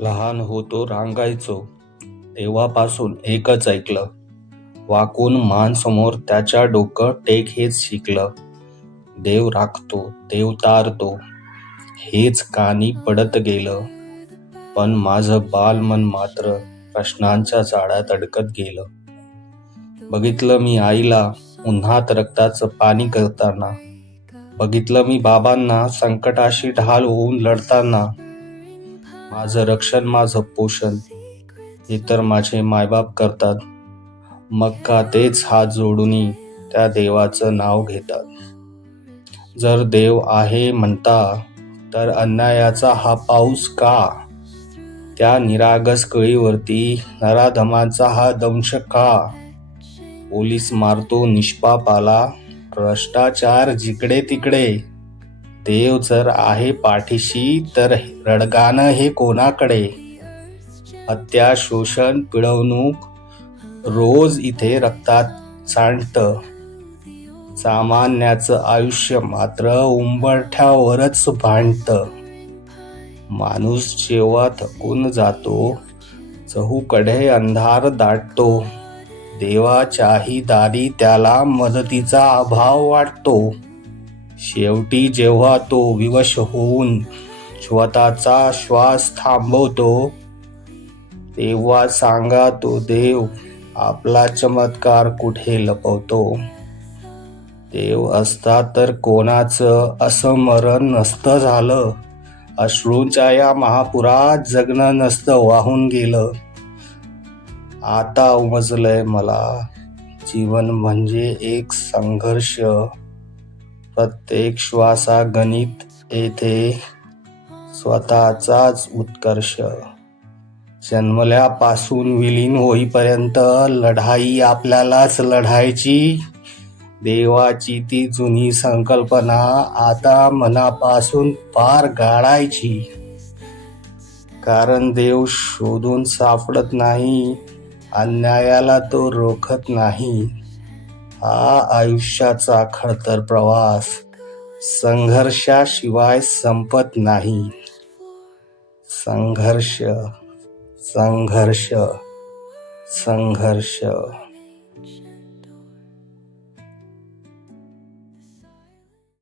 लहान होतो रांगायचो तेव्हापासून एकच ऐकलं, वाकून मान समोर त्याच्या डोकं टेक हेच शिकलं. देव राखतो, देव तारतो हेच कानी पडत गेलं. पण माझं बालमन मात्र प्रश्नांच्या जाळ्यात अडकत गेलं. बघितलं मी आईला उन्हात रक्ताचं पाणी करताना, बघितलं मी बाबांना संकटाशी ढाल होऊन लढताना. माझं रक्षण, माझं पोषण हे तर माझे मायबाप करतात. मग का तेच हात जोडून त्या देवाचं नाव घेतात. जर देव आहे म्हणता तर अन्यायाचा हा पाऊस का? त्या निरागस कळीवरती नराधमांचा हा दंश का? पोलीस मारतो निष्पापाला, भ्रष्टाचार जिकडे तिकडे. देव जर आहे पाठीशी तर रडगाणं हे कोणाकडे? हत्या, शोषण, पिळवणूक रोज इथे रक्तात सांडतं. सामान्याचं आयुष्य मात्र उंबरठ्यावरच भांडतं. माणूस जेव्हा थकून जातो, चहूकडे अंधार दाटतो. देवाच्याही दारी त्याला मदतीचा अभाव वाटतो. शेवटी जेव्हा तो विवश होऊन स्वतःचा श्वास थांबवतो, तेव्हा सांगा तो देव आपला चमत्कार कुठे लपवतो. देव असता तर कोणाचं असं मरण नसतं झालं. अश्रूंच्या या महापुरात जगणं नसतं वाहून गेलं. आता उमजलंय मला, जीवन म्हणजे एक संघर्ष. प्रत्येक श्वासागणित येथे स्वतःचाच उत्कर्ष. जन्मल्यापासून विलीन होईपर्यंत लढाई आपल्यालाच लढायची. देवाची ती जुनी संकल्पना आता मनापासून पार गाडायची. कारण देव शोधून सापडत नाही, अन्यायाला तो रोखत नाही. हा आयुष्याचा खडतर प्रवास संघर्षाशिवाय संपत नाही. संघर्ष, संघर्ष, संघर्ष.